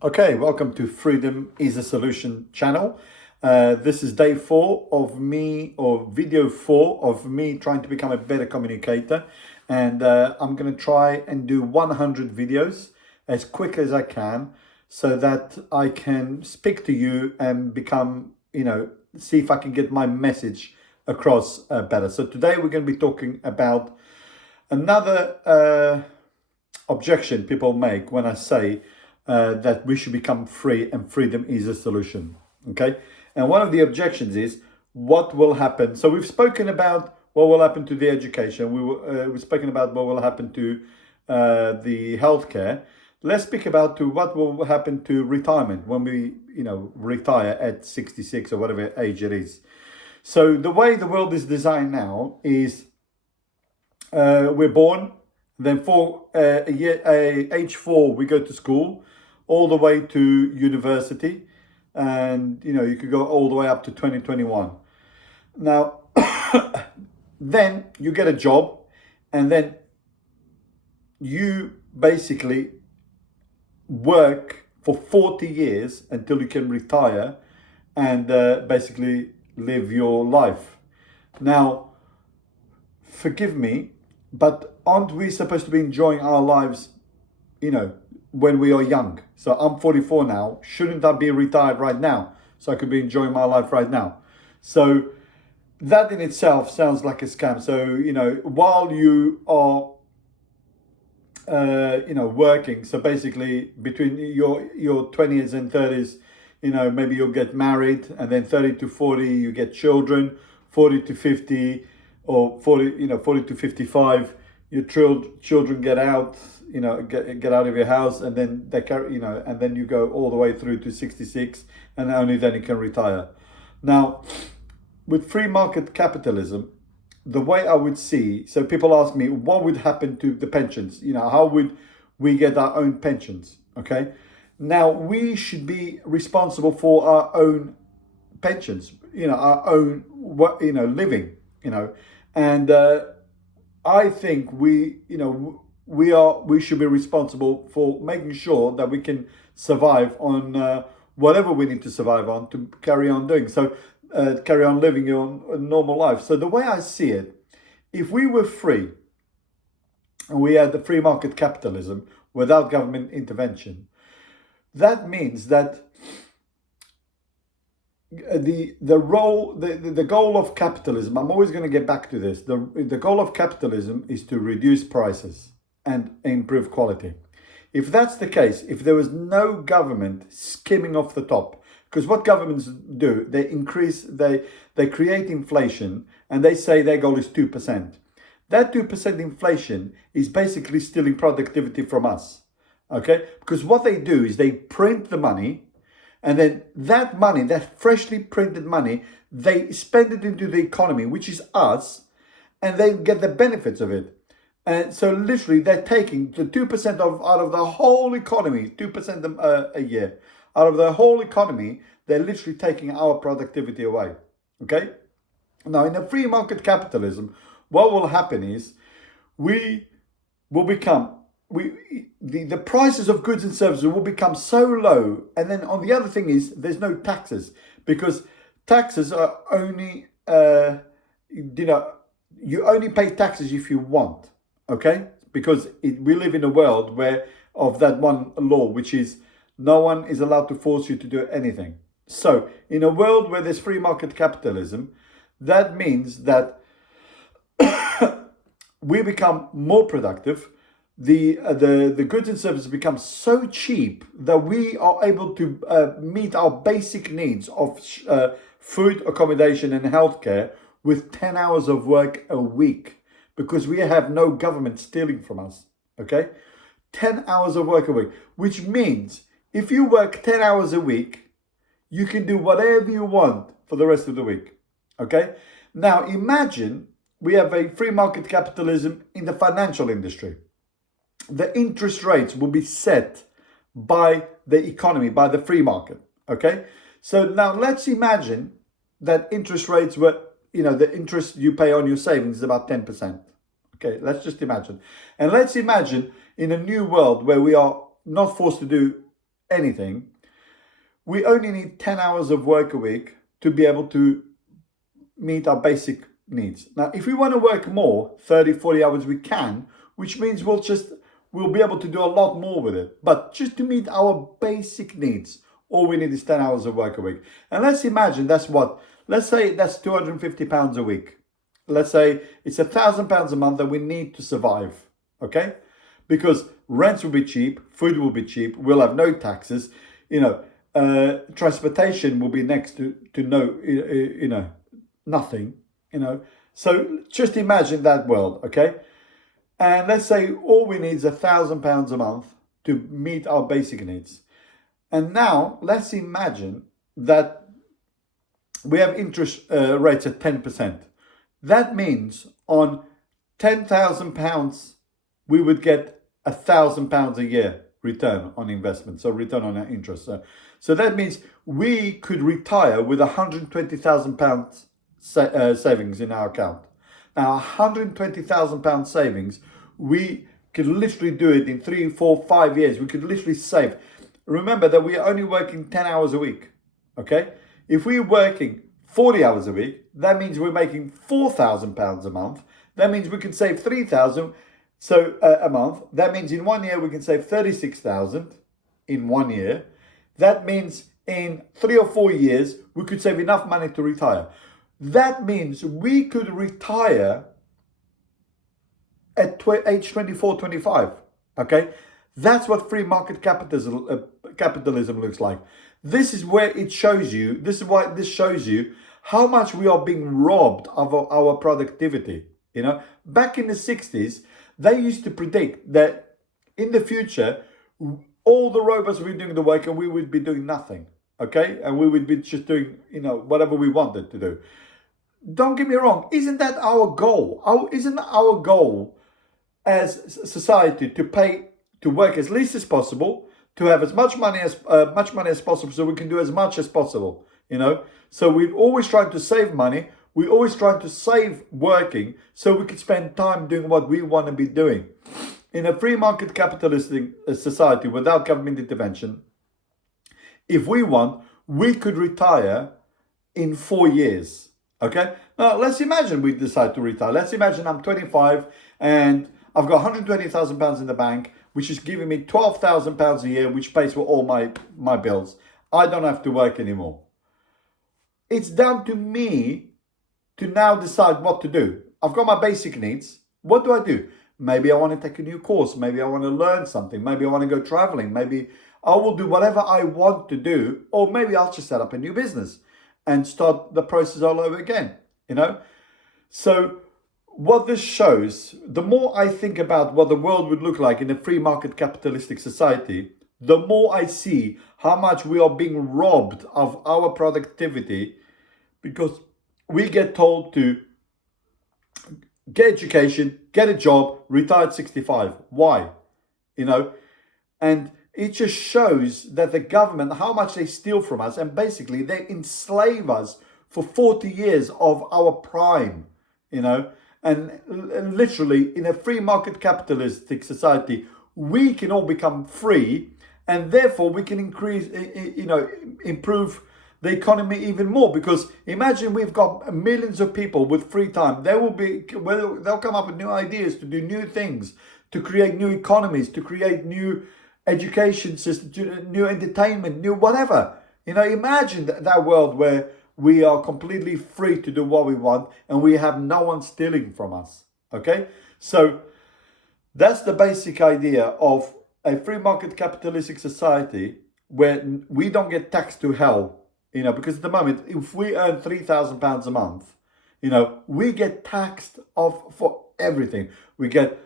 Okay, welcome to Freedom is a Solution channel. This is day 4 of me, or video 4 of me trying to become a better communicator. And I'm going to try and do 100 videos as quick as I can so that I can speak to you and become, see if I can get my message across better. So today we're going to be talking about another objection people make when I say that we should become free and freedom is a solution. Okay. And one of the objections is what will happen. So we've spoken about what will happen to the education. We've spoken about what will happen to the healthcare. Let's speak about to what will happen to retirement when we, retire at 66 or whatever age it is. So the way the world is designed now is we're born, then age 4 we go to school, all the way to university, and you could go all the way up to 2021. Now, then you get a job, and then you basically work for 40 years until you can retire and basically live your life. Now, forgive me, but aren't we supposed to be enjoying our lives, when we are young? So I'm 44 now. Shouldn't I be retired right now so I could be enjoying my life right now? So that in itself sounds like a scam. So, while you are, working, so basically between your 20s and 30s, maybe you'll get married, and then 30 to 40, you get children, 40 to 50, or 40 to 55, your children get out, get out of your house, and then they carry, and then you go all the way through to 66, and only then you can retire. Now, with free market capitalism, the way I would see, so people ask me, what would happen to the pensions? How would we get our own pensions? Okay. Now, we should be responsible for our own pensions, our own, living, and I think we should be responsible for making sure that we can survive on whatever we need to survive on to carry on doing. So carry on living your normal life. So the way I see it, if we were free and we had the free market capitalism without government intervention, that means that the goal of capitalism, I'm always going to get back to this, the goal of capitalism is to reduce prices and improve quality. If that's the case, if there was no government skimming off the top, because what governments do, they create inflation, and they say their goal is 2%. That 2% inflation is basically stealing productivity from us. Okay? Because what they do is they print the money, and then that money, that freshly printed money, they spend it into the economy, which is us, and they get the benefits of it. And so literally they're taking the 2% out of the whole economy, 2% a year. Out of the whole economy, they're literally taking our productivity away. Okay? Now, in a free market capitalism, what will happen is we will become, the prices of goods and services will become so low. And then on the other thing is there's no taxes, because taxes are only, you only pay taxes if you want. Okay? Because we live in a world where of that one law, which is no one is allowed to force you to do anything. So in a world where there's free market capitalism, that means that we become more productive. The goods and services become so cheap that we are able to meet our basic needs of food, accommodation, and healthcare with 10 hours of work a week, because we have no government stealing from us. Okay? 10 hours of work a week, which means if you work 10 hours a week, you can do whatever you want for the rest of the week. Okay? Now imagine we have a free market capitalism in the financial industry. The interest rates will be set by the economy, by the free market. Okay? So now let's imagine that interest rates were, the interest you pay on your savings is about 10%. Okay, let's just imagine. And let's imagine in a new world where we are not forced to do anything, we only need 10 hours of work a week to be able to meet our basic needs. Now, if we want to work more, 30, 40 hours, we can, which means we'll be able to do a lot more with it. But just to meet our basic needs, all we need is 10 hours of work a week. And let's imagine let's say that's £250 a week. Let's say it's £1,000 a month that we need to survive, okay? Because rents will be cheap, food will be cheap, we'll have no taxes, transportation will be next to no, nothing, So just imagine that world, okay? And let's say all we need is £1,000 a month to meet our basic needs. And now let's imagine that we have interest rates at 10%. That means on £10,000, we would get £1,000 a year return on investment, so return on our interest. So that means we could retire with £120,000 savings in our account. Now, £120,000 savings, we could literally do it in 3, 4, 5 years. We could literally save. Remember that we are only working 10 hours a week, okay? If we're working 40 hours a week, that means we're making £4,000 a month. That means we can save £3,000 a month. That means in 1 year we can save £36,000 in 1 year. That means in 3 or 4 years we could save enough money to retire. That means we could retire at age 24, 25. Okay, that's what free market capitalism looks like. This is where it shows you. This is why this shows you how much we are being robbed of our productivity. Back in the 60s, they used to predict that in the future, all the robots would be doing the work and we would be doing nothing. Okay, and we would be just doing whatever we wanted to do. Don't get me wrong. Isn't that our goal? Isn't our goal as society to work as least as possible, to have as much money as possible, so we can do as much as possible? So we're always trying to save money. We're always trying to save working so we can spend time doing what we want to be doing. In a free market capitalistic society without government intervention, if we want, we could retire in 4 years. Okay, now let's imagine we decide to retire. Let's imagine I'm 25 and I've got £120,000 in the bank, which is giving me £12,000 a year, which pays for all my bills. I don't have to work anymore. It's down to me to now decide what to do. I've got my basic needs. What do I do? Maybe I want to take a new course. Maybe I want to learn something. Maybe I want to go traveling. Maybe I will do whatever I want to do. Or maybe I'll just set up a new business and start the process all over again, So what this shows, the more I think about what the world would look like in a free market capitalistic society, the more I see how much we are being robbed of our productivity because we get told to get education, get a job, retire at 65. Why? And it just shows that the government, how much they steal from us, and basically they enslave us for 40 years of our prime, and literally in a free market capitalistic society, we can all become free and therefore we can improve the economy even more, because imagine we've got millions of people with free time. They'll come up with new ideas to do new things, to create new economies, to create new education system, new entertainment, new whatever. Imagine that world where we are completely free to do what we want and we have no one stealing from us. Okay, so that's the basic idea of a free market capitalistic society where we don't get taxed to hell. Because at the moment, if we earn £3,000 a month, we get taxed for everything. We get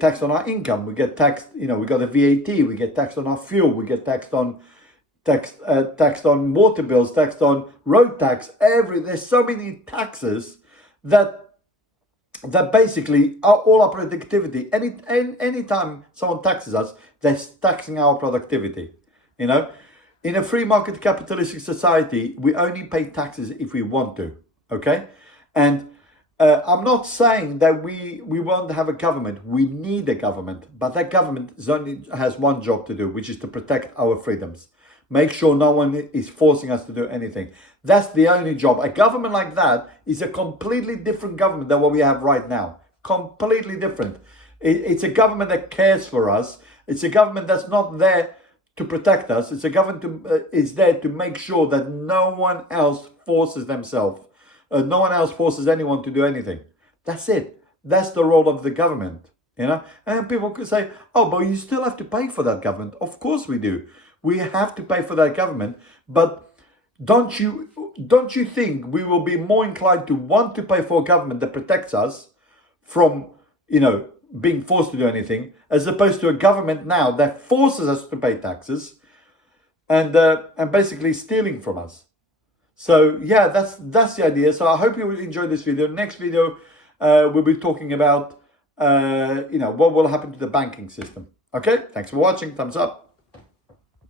taxed on our income. We get taxed, we got the VAT. We get taxed on our fuel. We get taxed on water bills, taxed on road tax. There's so many taxes that basically all our productivity. Anytime someone taxes us, they're taxing our productivity. In a free market capitalistic society, we only pay taxes if we want to. Okay, and I'm not saying that we won't have a government. We need a government, but that government only has one job to do, which is to protect our freedoms. Make sure no one is forcing us to do anything. That's the only job. A government like that is a completely different government than what we have right now. Completely different. It's a government that cares for us. It's a government that's not there to protect us. It's a government is there to make sure that no one else forces themselves. No one else forces anyone to do anything. That's it. That's the role of the government, you know. And people could say, "Oh, but you still have to pay for that government." Of course we do. We have to pay for that government. But don't you think we will be more inclined to want to pay for a government that protects us from, being forced to do anything, as opposed to a government now that forces us to pay taxes and basically stealing from us? So yeah, that's the idea. So I hope you will enjoy this video. Next video, we'll be talking about what will happen to the banking system. Okay, thanks for watching. Thumbs up.